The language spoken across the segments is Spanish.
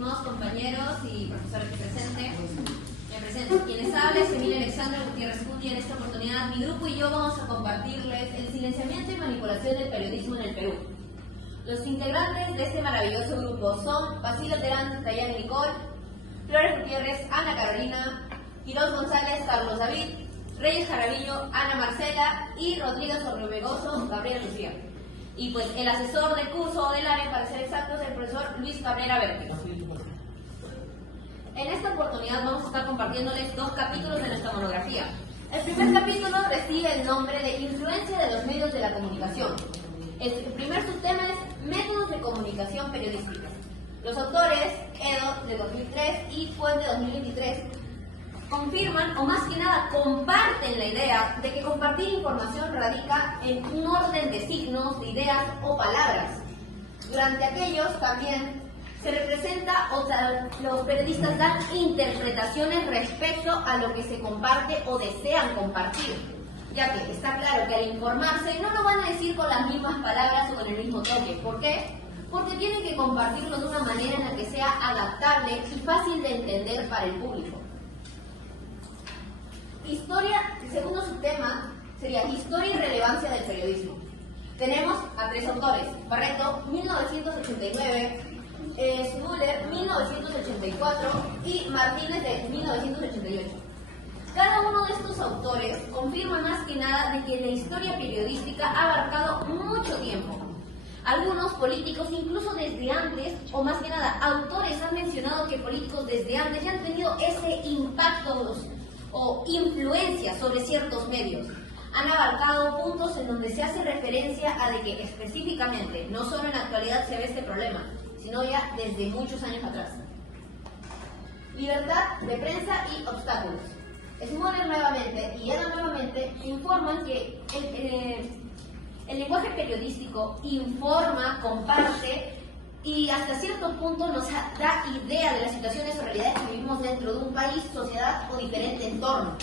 estimados compañeros y profesores presentes. Me presento. Quienes hablan es Emilia Alexandra Gutiérrez Cuti. En esta oportunidad, mi grupo y yo vamos a compartirles el silenciamiento y manipulación del periodismo en el Perú. Los integrantes de este maravilloso grupo son Basilio Terán, Dayana Nicole, Flores Gutiérrez, Ana Carolina, Quiroz González, Carlos David, Reyes Jaramillo, Ana Marcela y Rodríguez Orbegoso, Gabriela Lucía. Y pues el asesor del curso o del área, para ser exactos, el profesor Luis Cabrera Vértigo. En esta oportunidad vamos a estar compartiéndoles 2 capítulos de nuestra monografía. El primer capítulo recibe el nombre de Influencia de los medios de la comunicación. El primer subtema es Métodos de comunicación periodística. Los autores, Edo de 2003 y Fuente de 2023, confirman o más que nada comparten la idea de que compartir información radica en un orden de signos, de ideas o palabras. Durante aquellos también se representa, o sea, los periodistas dan interpretaciones respecto a lo que se comparte o desean compartir, ya que está claro que al informarse no lo van a decir con las mismas palabras o con el mismo toque. ¿Por qué? Porque tienen que compartirlo de una manera en la que sea adaptable y fácil de entender para el público. Historia, el segundo subtema sería Historia y relevancia del periodismo. Tenemos a 3 autores: Barreto, 1989, Smuller, 1984 y Martínez de 1988. Cada uno de estos autores confirma más que nada de que la historia periodística ha abarcado mucho tiempo. Algunos políticos incluso desde antes, o más que nada autores han mencionado que políticos desde antes ya han tenido ese impacto o influencia sobre ciertos medios. Han abarcado puntos en donde se hace referencia a de que específicamente, no solo en la actualidad se ve este problema, sino ya desde muchos años atrás. Libertad de prensa y obstáculos. Smuller nuevamente y Eda nuevamente informan que el lenguaje periodístico informa, comparte y hasta cierto punto nos da idea de las situaciones o realidades que vivimos dentro de un país, sociedad o diferente entorno.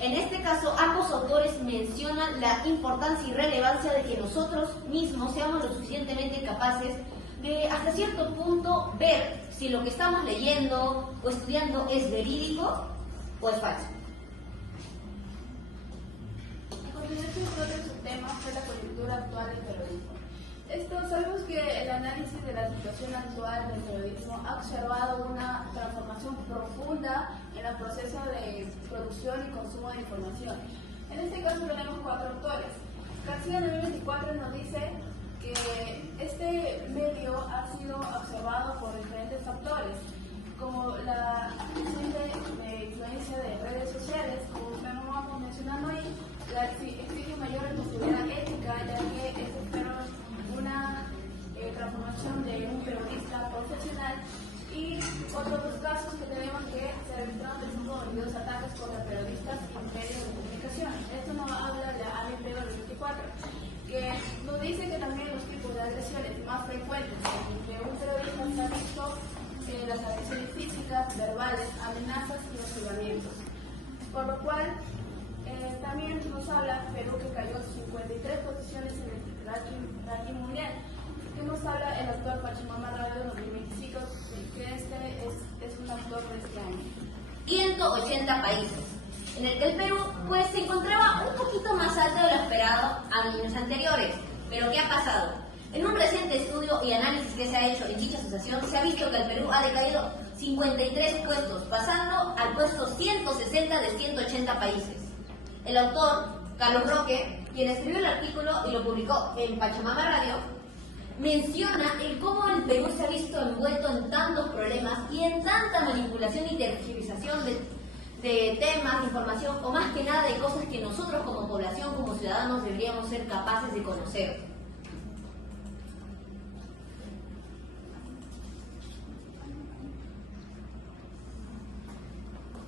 En este caso, ambos autores mencionan la importancia y relevancia de que nosotros mismos seamos lo suficientemente capaces de hasta cierto punto ver si lo que estamos leyendo o estudiando es verídico o es falso. A continuación, otro subtema fue la coyuntura actual del periodismo. Sabemos que el análisis de la situación actual del periodismo ha observado una transformación profunda en el proceso de producción y consumo de información. En este caso tenemos 4 autores. García 2024 nos dice que este medio ha sido observado por diferentes factores, como la influencia de redes sociales, como vamos mencionando ahí, exige mayor responsabilidad ética, ya que esto espera una transformación de un periodista profesional, y otros casos que tenemos que se registraron los ataques contra periodistas en medios de comunicación. Esto nos habla de la ABP 2024, que nos dice que también los tipos de agresiones más frecuentes entre un periodista se ha visto las agresiones físicas, verbales, amenazas y hostigamientos. Por lo cual, también nos habla Perú, que cayó 53 posiciones en el ranking mundial, que nos habla el actor Pachamama Radio 2025, que es un actor de este año. 180 países, en el que el Perú pues se encontraba un poquito más alto de lo esperado a años anteriores. Pero ¿qué ha pasado? En un reciente estudio y análisis que se ha hecho en dicha asociación, se ha visto que el Perú ha decaído 53 puestos, pasando al puesto 160 de 180 países. El autor, Carlos Roque, quien escribió el artículo y lo publicó en Pachamama Radio, menciona el cómo el Perú se ha visto envuelto en tantos problemas y en tanta manipulación y tergiversación de temas, de información, o más que nada de cosas que nosotros como población, como ciudadanos, deberíamos ser capaces de conocer.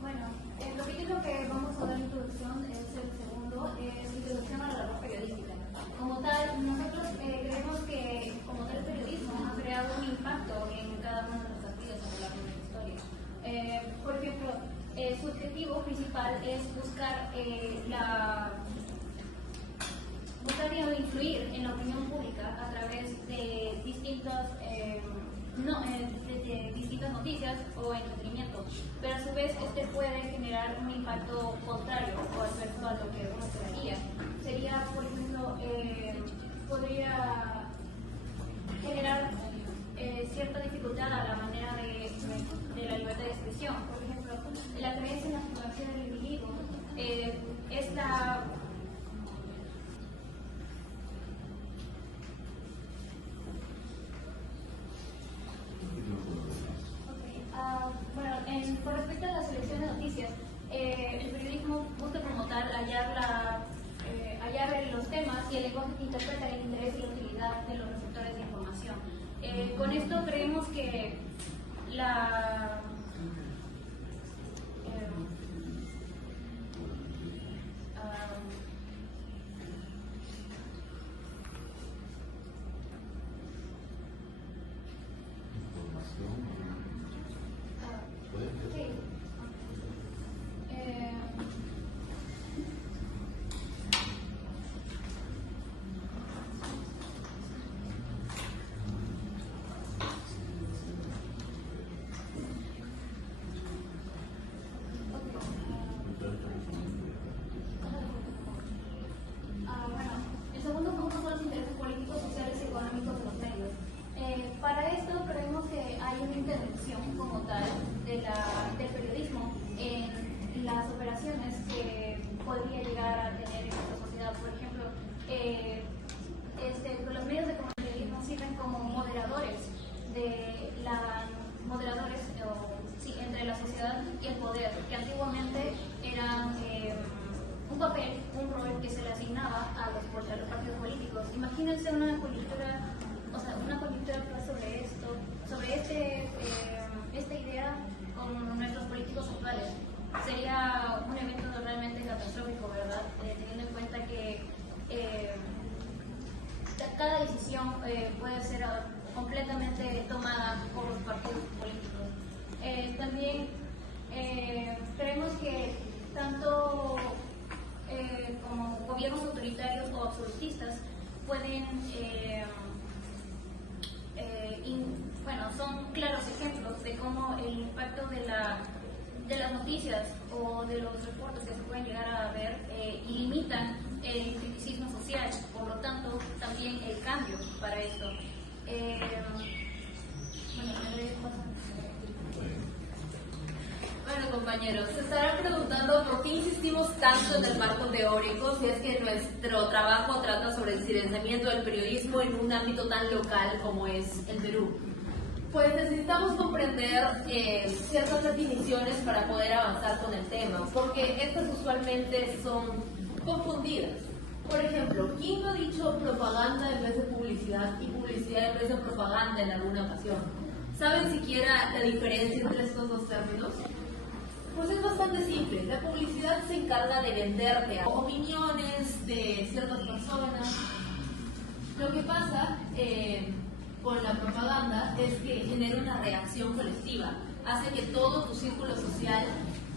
Bueno, el capítulo que vamos a dar introducción es el segundo, es Introducción a la labor periodística. Como tal, nosotros creemos que como tal el periodismo ha creado un impacto en cada uno de los partidos a lo largo de la historia. Por ejemplo, su objetivo principal es buscar influir en la opinión pública a través de distintas noticias o entretenimiento, pero a su vez este puede generar un impacto contrario o adverso a lo que uno esperaría. Sería, por ejemplo, podría generar cierta dificultad a la manera de la libertad de expresión. Por ejemplo, la creencia en la privacidad del individuo es la... Bueno, con respecto a la selección de noticias, el periodismo busca promotar, hallar los temas y el lenguaje que interpreta el interés y la utilidad de los receptores de información. Con esto creemos que la... el segundo punto son los intereses políticos, sociales y económicos de los medios. Para esto creemos que hay una intervención como tal del periodismo en las operaciones que podría llegar a tener en nuestra sociedad. Por ejemplo, los medios de comunicación sirven como moderadores entre la sociedad y el poder, que antiguamente eran un papel, un rol que se le asignaba a los partidos políticos. Imagínense una coyuntura sobre esta idea con nuestros políticos actuales. Sería un evento realmente catastrófico, ¿verdad? Teniendo en cuenta que cada decisión puede ser completamente tomada por los partidos políticos. También creemos que tanto como gobiernos autoritarios o absolutistas pueden, son claros ejemplos de cómo el impacto de las noticias o de los reportes que se pueden llegar a ver limitan el criticismo social, por lo tanto también el cambio para esto. Bueno, compañeros, se estarán preguntando por qué insistimos tanto en el marco teórico si es que nuestro trabajo trata sobre el silenciamiento del periodismo en un ámbito tan local como es el Perú. Pues necesitamos comprender ciertas definiciones para poder avanzar con el tema, porque estas usualmente son confundidas. Por ejemplo, ¿quién no ha dicho propaganda en vez de publicidad y publicidad en vez de propaganda en alguna ocasión? ¿Saben siquiera la diferencia entre estos dos términos? Pues es bastante simple. La publicidad se encarga de venderte opiniones de ciertas personas. Lo que pasa con la propaganda es que genera una reacción colectiva. Hace que todo tu círculo social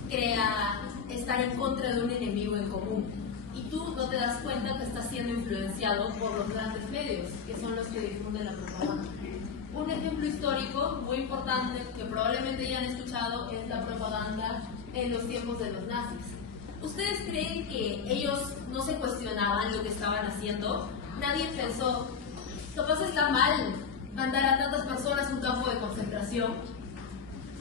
crea estar en contra de un enemigo en común. Y tú no te das cuenta que estás siendo influenciado por los grandes medios, que son los que difunden la propaganda. Un ejemplo histórico muy importante que probablemente ya han escuchado es la propaganda en los tiempos de los nazis. ¿Ustedes creen que ellos no se cuestionaban lo que estaban haciendo? Nadie pensó, capaz está mal mandar a tantas personas a un campo de concentración.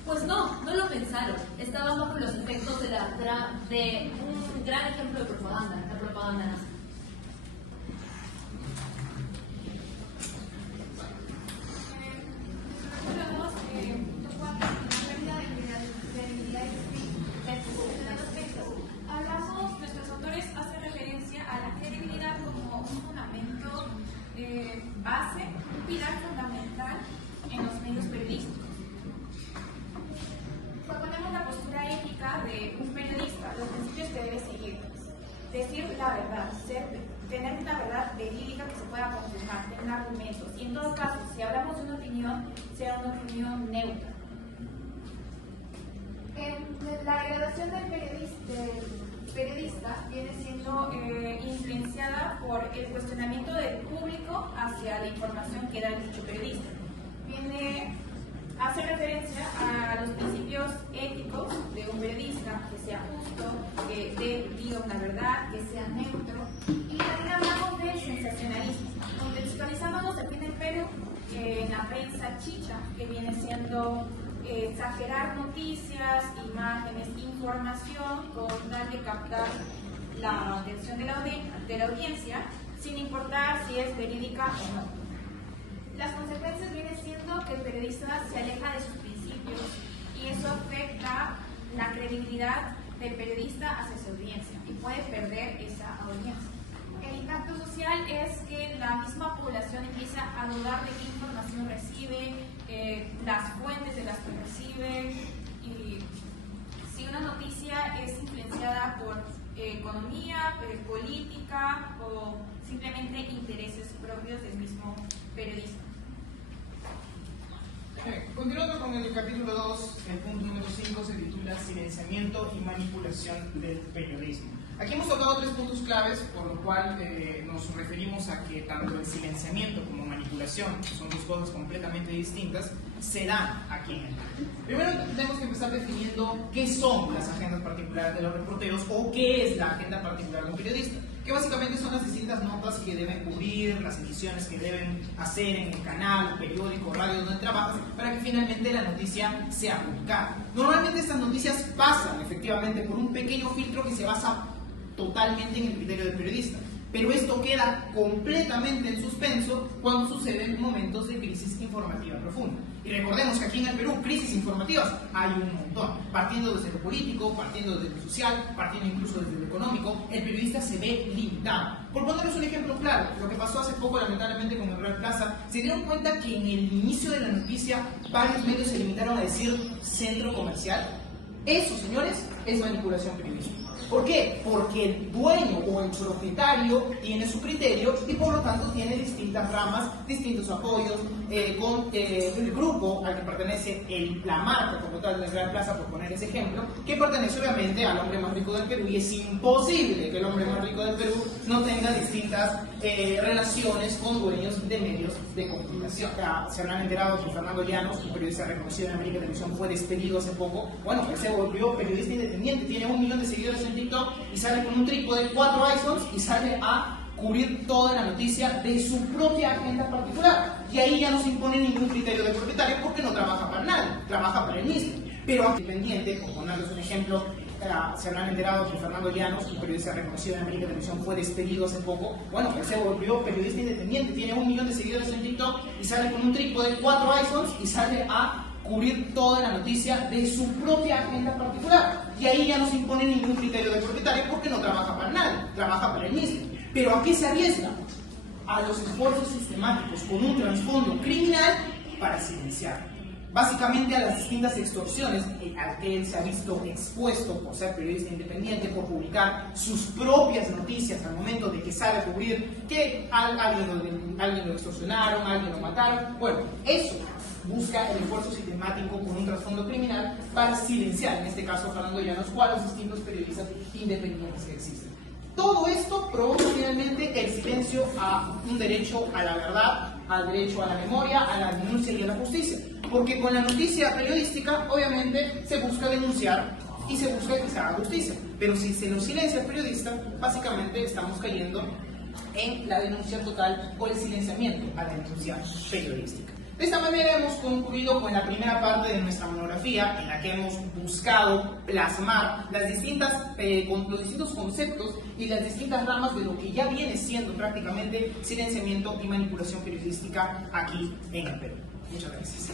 Pues no lo pensaron. Estaban bajo los efectos de un gran ejemplo de propaganda, la propaganda nazi. Nuestros autores hacen referencia a la credibilidad como un fundamento base, un pilar fundamental en los medios periodísticos. Proponemos la postura ética de un periodista, los principios que debe seguir. Decir la verdad, tener una verdad verídica que se pueda confirmar, tener argumentos. Y en todo caso, si hablamos de una opinión, sea una opinión neutra. La degradación del periodista viene siendo influenciada por el cuestionamiento del público hacia la información que da el dicho periodista. Hace referencia a los que sea justo, que diga una verdad, que sea neutro. Y también hablamos de sensacionalismo, contextualizándonos aquí en el Perú, en la prensa chicha, que viene siendo exagerar noticias, imágenes, información con tal de captar la atención de la audiencia, sin importar si es verídica o no. Las consecuencias vienen siendo que el periodista se aleja de sus principios y eso afecta la credibilidad del periodista hacia su audiencia y puede perder esa audiencia. El impacto social es que la misma población empieza a dudar de qué información recibe, las fuentes de las que recibe, y si una noticia es influenciada por economía, política o simplemente intereses propios del mismo periodista. Continuando con el capítulo 2, el punto número 5 se titula Silenciamiento y manipulación del periodismo. Aquí hemos tocado 3 puntos claves, por lo cual nos referimos a que tanto el silenciamiento como manipulación, que son 2 cosas completamente distintas, se dan aquí en el Perú. Primero tenemos que empezar definiendo qué son las agendas particulares de los reporteros o qué es la agenda particular de un periodista, que básicamente son las distintas notas que deben cubrir, las ediciones que deben hacer en el canal, periódico, radio donde trabajas, para que finalmente la noticia sea publicada. Normalmente estas noticias pasan efectivamente por un pequeño filtro que se basa totalmente en el criterio del periodista, pero esto queda completamente en suspenso cuando suceden momentos de crisis informativa profunda. Y recordemos que aquí en el Perú, crisis informativas hay un montón, partiendo desde lo político, partiendo desde lo social, partiendo incluso desde lo económico, el periodista se ve limitado. Por ponerles un ejemplo claro, lo que pasó hace poco lamentablemente con el Real Plaza, se dieron cuenta que en el inicio de la noticia varios medios se limitaron a decir centro comercial. Eso, señores, es manipulación periodística. ¿Por qué? Porque el dueño o el propietario tiene su criterio y por lo tanto tiene distintas ramas, distintos apoyos, con el grupo al que pertenece la marca como tal de Real Plaza, por poner ese ejemplo, que pertenece obviamente al hombre más rico del Perú, y es imposible que el hombre más rico del Perú no tenga distintas relaciones con dueños de medios de comunicación. Se habrán enterado que Fernando Llanos, un periodista reconocido en América Televisión, fue despedido hace poco. Bueno, él se volvió periodista independiente, tiene 1 millón de seguidores en TikTok y sale con un trípode, 4 iPhones y sale a cubrir toda la noticia de su propia agenda particular. Y ahí ya no se impone ningún criterio del propietario porque no trabaja para nadie, trabaja para él mismo. Pero independiente, por ponerles un ejemplo, se habrán enterado que Fernando Llanos, un periodista reconocido en América Televisión, fue despedido hace poco. Bueno, él se volvió periodista independiente, tiene 1 millón de seguidores en TikTok y sale con un trípode, 4 iPhones y sale a cubrir toda la noticia de su propia agenda particular. Y ahí ya no se impone ningún criterio del propietario porque no trabaja para nadie, trabaja para él mismo. Pero ¿a qué se arriesga? A los esfuerzos sistemáticos con un trasfondo criminal para silenciar. Básicamente a las distintas extorsiones al que él se ha visto expuesto por ser periodista independiente, por publicar sus propias noticias al momento de que sale a cubrir que alguien lo extorsionaron, alguien lo mataron. Bueno, eso busca el esfuerzo sistemático con un trasfondo criminal para silenciar, en este caso Fernando Llanos, o a los distintos periodistas independientes que existen. Todo esto provoca finalmente el silencio a un derecho a la verdad, al derecho a la memoria, a la denuncia y a la justicia. Porque con la noticia periodística, obviamente, se busca denunciar y se busca que se haga justicia. Pero si se nos silencia al periodista, básicamente estamos cayendo en la denuncia total o el silenciamiento a la denuncia periodística. De esta manera hemos concluido con la primera parte de nuestra monografía, en la que hemos buscado plasmar los distintos conceptos y las distintas ramas de lo que ya viene siendo prácticamente silenciamiento y manipulación periodística aquí en el Perú. Muchas gracias.